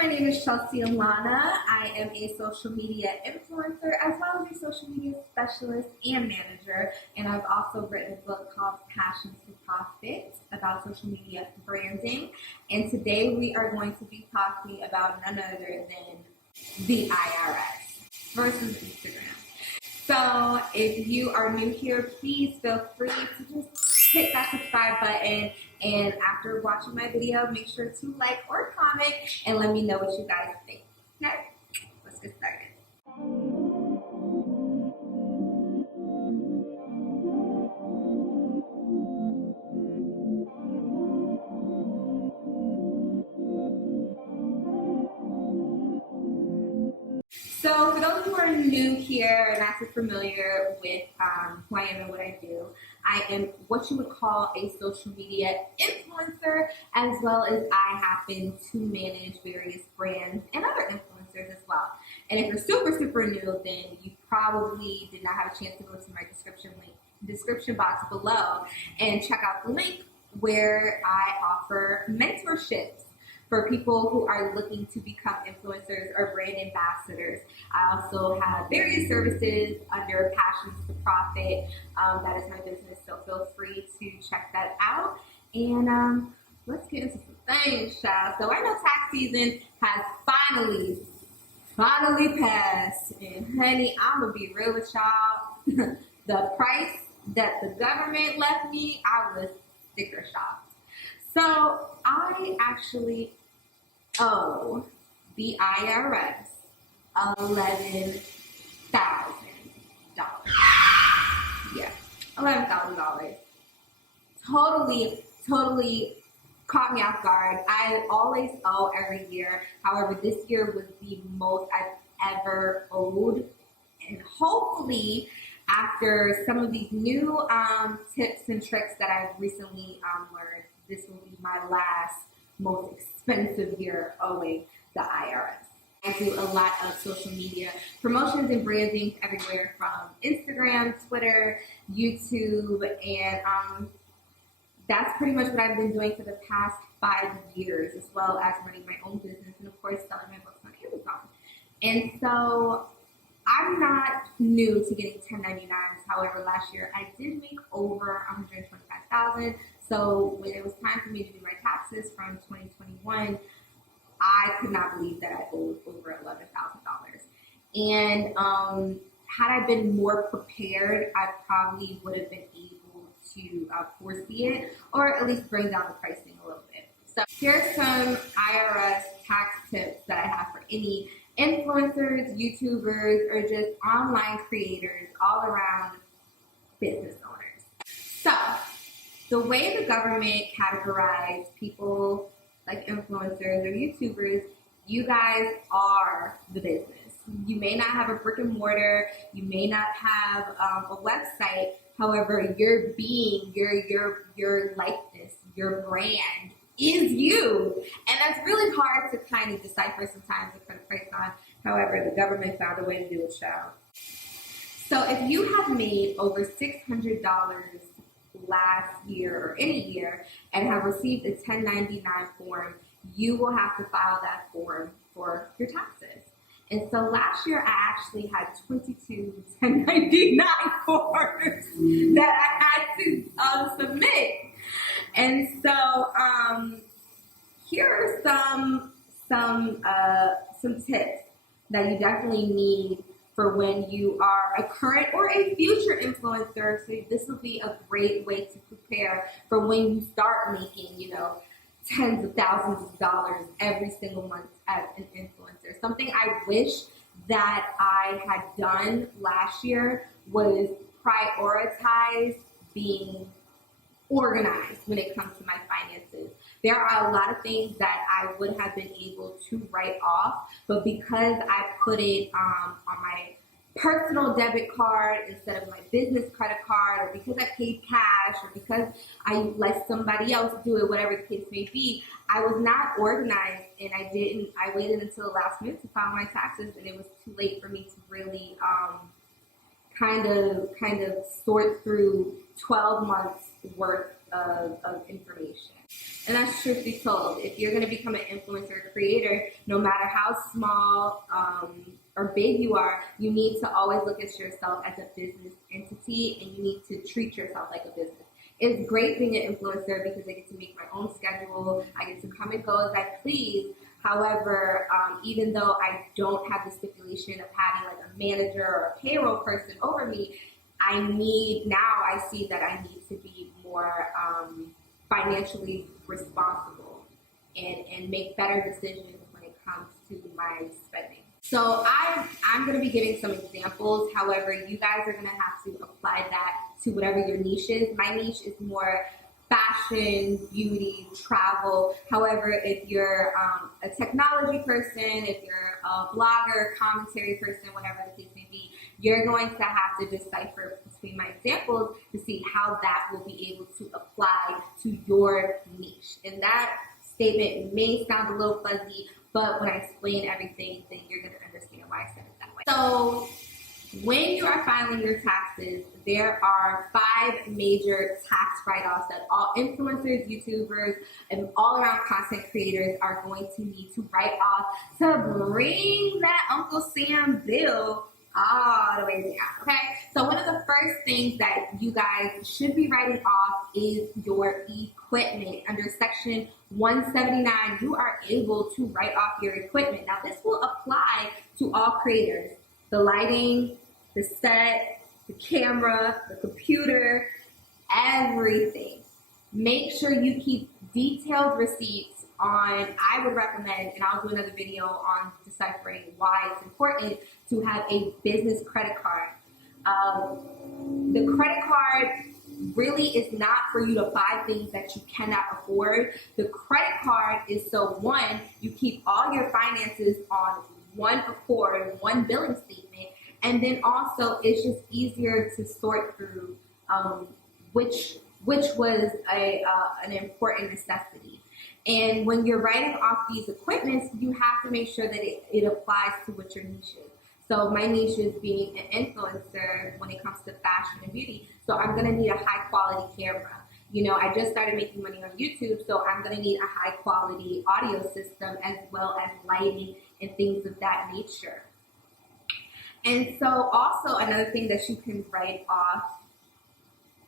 my name is Chelsea-Alana. I am a social media influencer as well as a social media specialist and manager. And I've also written a book called Passions to Profit about social media branding. And today we are going to be talking about none other than the IRS versus Instagram. So if you are new here, please feel free to just hit that subscribe button, and after watching my video, make sure to like or comment and let me know what you guys think. Okay, let's get started. So for those who are new here and not so familiar with who I am and what I do, I am what you would call a social media influencer, as well as I happen to manage various brands and other influencers as well. And if you're super new, then you probably did not have a chance to go to my description box below and check out the link where I offer mentorships for people who are looking to become influencers or brand ambassadors. I also have various services under Passions to Profit. That is my business, so feel free to check that out. And let's get into some things, child. So I know tax season has finally passed. And honey, I'm gonna be real with y'all. The price that the government left me, I was sticker shocked. So I actually owe the IRS $11,000. Yeah, $11,000. Totally caught me off guard. I always owe every year. However, this year was the most I've ever owed. And hopefully, after some of these new tips and tricks that I've recently learned, this will be my last most expensive year owing the IRS. I do a lot of social media promotions and branding everywhere from Instagram, Twitter, YouTube, and that's pretty much what I've been doing for the past 5 years, as well as running my own business and of course selling my books on Amazon. And so I'm not new to getting 1099s. However, last year I did make over $125,000. So when it was time for me to do my taxes from 2021, I could not believe that I owed over $11,000. And had I been more prepared, I probably would have been able to foresee it, or at least bring down the pricing a little bit. So here's some IRS tax tips that I have for any influencers, YouTubers, or just online creators, all around business owners. So the way the government categorizes people like influencers or YouTubers, you guys are the business. You may not have a brick and mortar, you may not have a website. However, your being, your likeness, your brand is you. And that's really hard to kind of decipher sometimes and put a price on. However, the government found a way to do it, child. So if you have made over $600 last year or any year and have received a 1099 form, you will have to file that form for your taxes. And so last year I actually had 22 1099 forms that I had to submit. And so here are some tips that you definitely need for when you are a current or a future influencer. So this will be a great way to prepare for when you start making, tens of thousands of dollars every single month as an influencer. Something I wish that I had done last year was prioritize being organized when it comes to my finances. There are a lot of things that I would have been able to write off, but because I put it on my personal debit card instead of my business credit card, or because I paid cash, or because I let somebody else do it, whatever the case may be, I was not organized, and I waited until the last minute to file my taxes, and it was too late for me to really kind of sort through 12 months worth of information. And that's truth be told. If you're going to become an influencer creator, no matter how small or big you are, you need to always look at yourself as a business entity, and you need to treat yourself like a business. It's great being an influencer because I get to make my own schedule. I get to come and go as I please. However, even though I don't have the stipulation of having like a manager or a payroll person over me, I see that I need to be more financially responsible and make better decisions when it comes to my spending. So I'm going to be giving some examples. However, you guys are going to have to apply that to whatever your niche is. My niche is more fashion, beauty, travel. However, if you're a technology person, if you're a blogger, commentary person, whatever the case may be, you're going to have to decipher between my examples to see how that will be able to apply to your niche. And that statement may sound a little fuzzy, but when I explain everything, then you're going to understand why I said it that way. So when you are filing your taxes, there are 5 major tax write-offs that all influencers, YouTubers, and all-around content creators are going to need to write off to bring that Uncle Sam bill all the way down, okay? So one of the first things that you guys should be writing off is your equipment. Under Section 179, you are able to write off your equipment. Now, this will apply to all creators. The lighting, the set, the camera, the computer, everything. Make sure you keep detailed receipts on, I would recommend, and I'll do another video on deciphering why it's important to have a business credit card. The credit card really is not for you to buy things that you cannot afford. The credit card is so, one, you keep all your finances on one accord, one billing statement, and then also it's just easier to sort through which was an important necessity. And when you're writing off these equipments, you have to make sure that it applies to what your niche is. So my niche is being an influencer when it comes to fashion and beauty. So I'm gonna need a high quality camera. You know, I just started making money on YouTube, so I'm gonna need a high quality audio system as well as lighting and things of that nature. And so also another thing that you can write off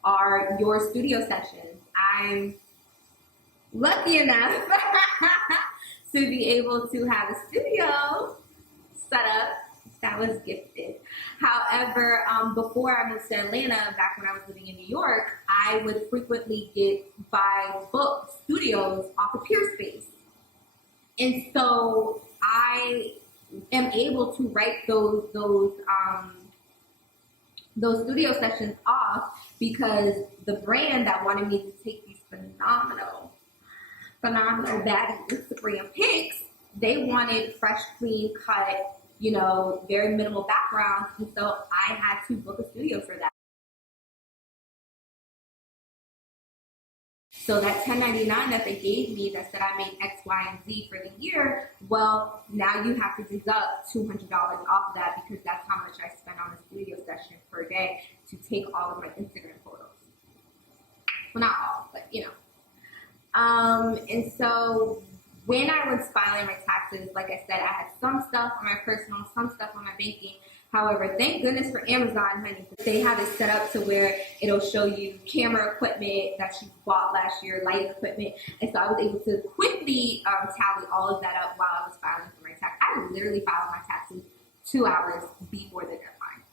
are your studio sessions. I'm lucky enough to be able to have a studio set up. That was gifted. However, before I moved to Atlanta, back when I was living in New York, I would frequently buy book studios off of Peerspace. And so I am able to write those studio sessions off because the brand that wanted me to take these phenomenal baddie Instagram pics, they wanted fresh, clean cut, you know, very minimal backgrounds, and so I had to book a studio for that. So that 1099 that they gave me that said I made X, Y, and Z for the year, well, now you have to deduct $200 off of that because that's how much I spend on a studio session per day to take all of my Instagram photos. Well, not all, but you know. And so when I was filing my taxes, like I said, I had some stuff on my personal, some stuff on my banking. However, thank goodness for Amazon, honey. They have it set up to where it'll show you camera equipment that you bought last year, lighting equipment. And so I was able to quickly tally all of that up while I was filing for my tax. I literally filed my taxes 2 hours before the deadline.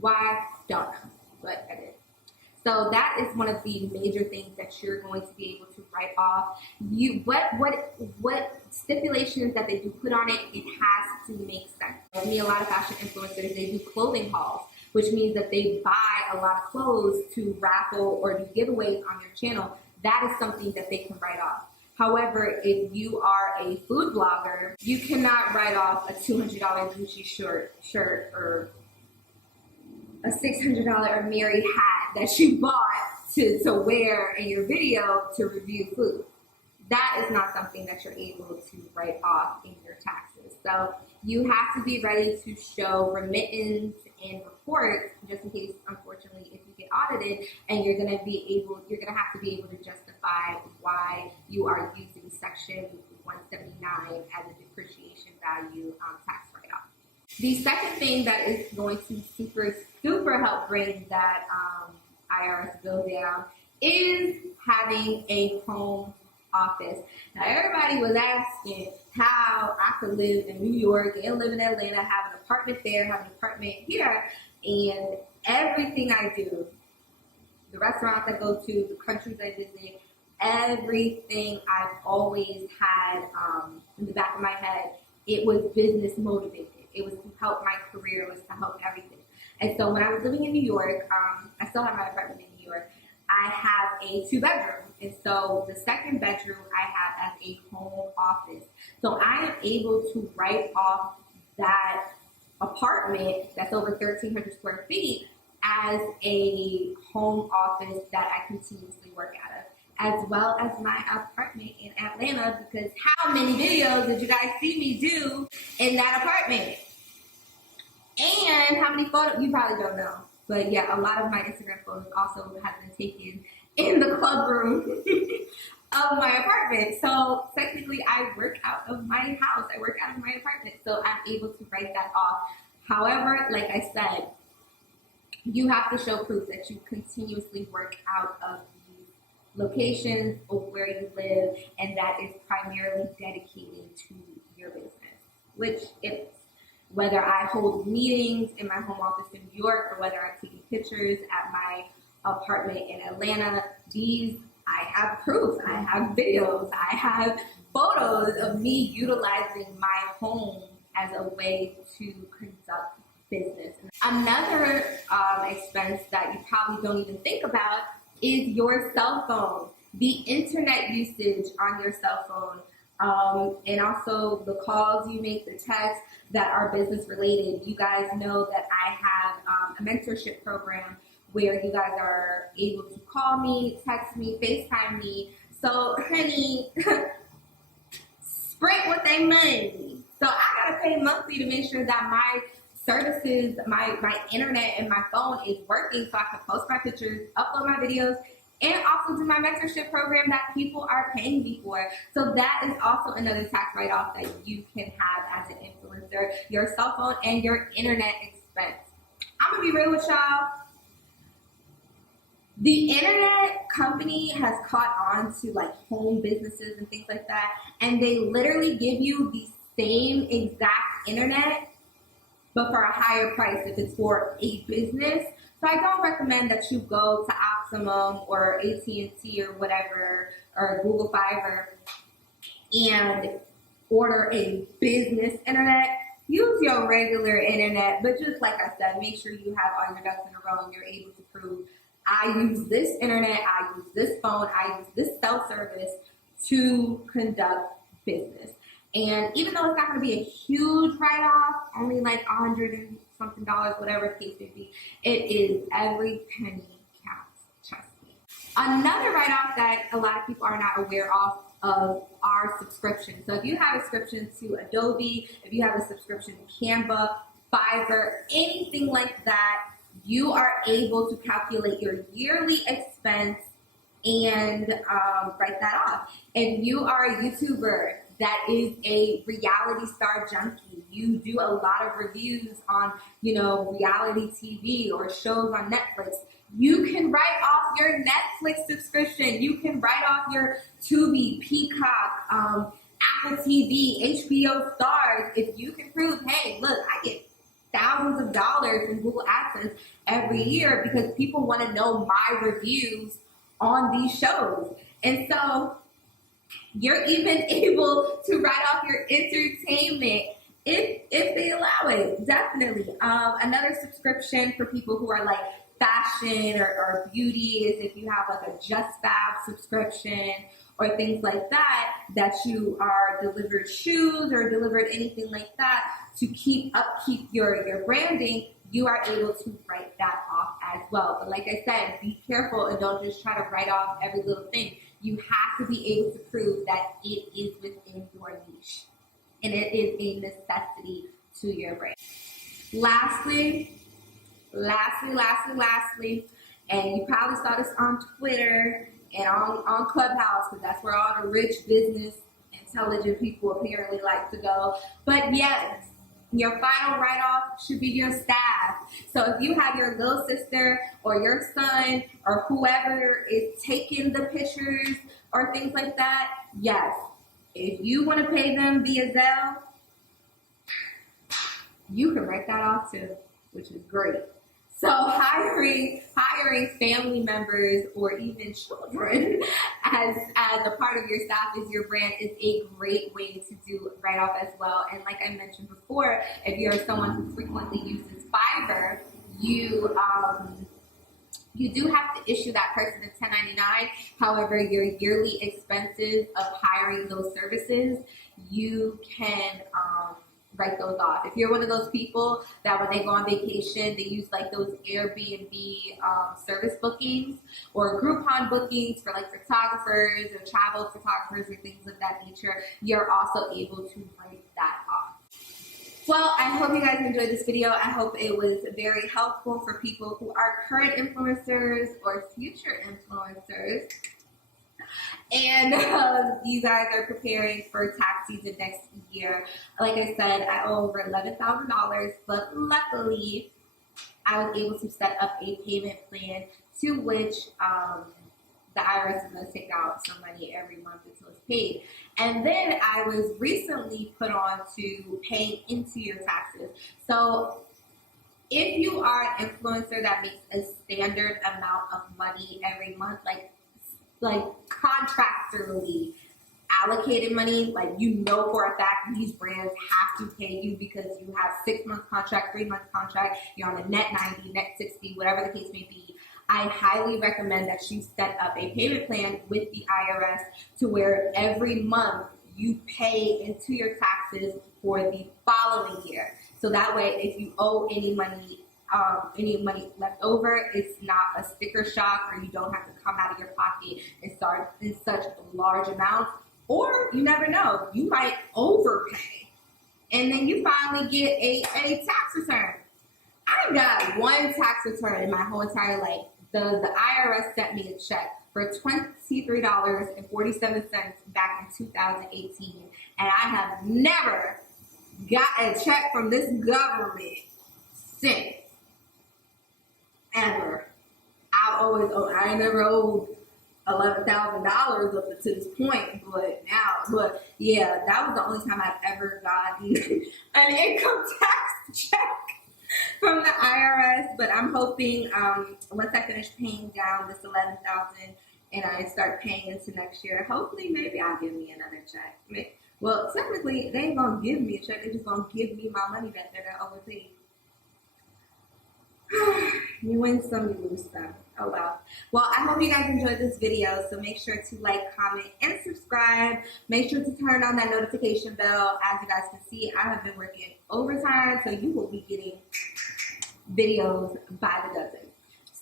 Why? Don't know, but I did. So that is one of the major things that you're going to be able to write off. What stipulations that they do put on it, it has to make sense. For me, a lot of fashion influencers, they do clothing hauls, which means that they buy a lot of clothes to raffle or do giveaways on their channel. That is something that they can write off. However, if you are a food blogger, you cannot write off a $200 Gucci shirt or a $600 Mary hat that you bought to wear in your video to review food. that is not something that you're able to write off in your taxes. So you have to be ready to show remittance and reports, just in case, unfortunately, if you get audited, and you're gonna have to be able to justify why you are using Section 179 as a depreciation value tax write-off. The second thing that is going to super help bring that IRS bill down is having a home office. Now, everybody was asking how I could live in New York and live in Atlanta, have an apartment there, have an apartment here, and everything I do, the restaurants I go to, the countries I visit, everything I've always had in the back of my head, it was business motivated. It was to help my career, it was to help everything. And so when I was living in New York, I still have my apartment in New York, I have a 2-bedroom. And so the second bedroom I have as a home office. So I am able to write off that apartment that's over 1,300 square feet as a home office that I continuously work out of, as well as my apartment in Atlanta, because how many videos did you guys see me do in that apartment? And how many photos, you probably don't know. But yeah, a lot of my Instagram photos also have been taken in the club room of my apartment. So technically I work out of my house, I work out of my apartment, so I'm able to write that off. However, like I said, you have to show proof that you continuously work out of these locations of where you live, and that is primarily dedicated to your business, which it is. Whether I hold meetings in my home office in New York, or whether I'm taking pictures at my apartment in Atlanta, I have proof, I have videos, I have photos of me utilizing my home as a way to conduct business. Another expense that you probably don't even think about is your cell phone, the internet usage on your cell phone, and also the calls you make, the texts that are business related. You guys know that I have a mentorship program where you guys are able to call me, text me, FaceTime me. So, honey, sprint with their money. So I gotta pay monthly to make sure that my services, my internet and my phone is working, so I can post my pictures, upload my videos, and also do my mentorship program that people are paying me for. So that is also another tax write-off that you can have as an influencer, your cell phone and your internet expense. I'm gonna be real with y'all. The internet company has caught on to like home businesses and things like that, and they literally give you the same exact internet, but for a higher price if it's for a business. So I don't recommend that you go to Optimum or AT&T or whatever, or Google Fiber, and order a business internet. Use your regular internet, but just like I said, make sure you have all your ducks in a row and you're able to prove, I use this internet, I use this phone, I use this cell service to conduct business. And even though it's not going to be a huge write-off, only like $100 and something, whatever the case may be, it is every penny counts, trust me. Another write-off that a lot of people are not aware of are subscriptions. So if you have a subscription to Adobe, if you have a subscription to Canva, Fiverr, anything like that, you are able to calculate your yearly expense and write that off. If you are a YouTuber that is a reality star junkie, you do a lot of reviews on, reality TV or shows on Netflix, you can write off your Netflix subscription. You can write off your Tubi, Peacock, Apple TV, HBO Stars. If you can prove, hey, look, I get thousands of dollars in Google AdSense every year because people want to know my reviews on these shows. And so you're even able to write off your entertainment if they allow it, definitely. Another subscription for people who are like fashion or beauty is if you have like a Just Fab subscription or things like that you are delivered shoes or delivered anything like that to upkeep your branding, you are able to write that off as well. But like I said, be careful and don't just try to write off every little thing. you have to be able to prove that it is within your niche and it is a necessity to your brand. Lastly, and you probably saw this on Twitter and on Clubhouse, because that's where all the rich business intelligent people apparently like to go. But yes, your final write-off should be your staff. So if you have your little sister or your son or whoever is taking the pictures or things like that, yes, if you want to pay them via Zelle, you can write that off too, which is great. So hiring family members or even children as a part of your staff as your brand is a great way to do write-off as well. And like I mentioned before, if you're someone who frequently uses Fiverr, you do have to issue that person a 1099. However, your yearly expenses of hiring those services, you can write those off. If you're one of those people that when they go on vacation, they use like those Airbnb service bookings or Groupon bookings for like photographers or travel photographers or things of that nature, you're also able to write that off. Well, I hope you guys enjoyed this video. I hope it was very helpful for people who are current influencers or future influencers. And you guys are preparing for tax season next year. Like I said, I owe over $11,000, but luckily I was able to set up a payment plan to which the IRS is going to take out some money every month until it's paid. And then I was recently put on to paying into your taxes. So if you are an influencer that makes a standard amount of money every month, like contractually allocated money, like you know for a fact these brands have to pay you because you have 6-month contract, 3-month contract, you're on a net 90, net 60, whatever the case may be, I highly recommend that you set up a payment plan with the IRS to where every month you pay into your taxes for the following year. So that way, if you owe any money left over, it's not a sticker shock, or you don't have to come out of your pocket and start in such large amounts. Or you never know, you might overpay, and then you finally get a tax return. I got one tax return in my whole entire life. The IRS sent me a check for $23.47 back in 2018, and I have never got a check from this government since. Ever. I've always owed, I never owed $11,000 up to this point, but yeah, that was the only time I've ever gotten an income tax check from the IRS. But I'm hoping once I finish paying down this $11,000 and I start paying into next year, hopefully maybe I'll give me another check. Well, technically they ain't gonna give me a check; they're just gonna give me my money that they're gonna overpay. You win some, you lose some. Oh well. Well, I hope you guys enjoyed this video. So make sure to like, comment, and subscribe. Make sure to turn on that notification bell. As you guys can see, I have been working overtime, so you will be getting videos by the dozen.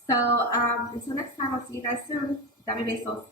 So until next time, I'll see you guys soon. Dame besos.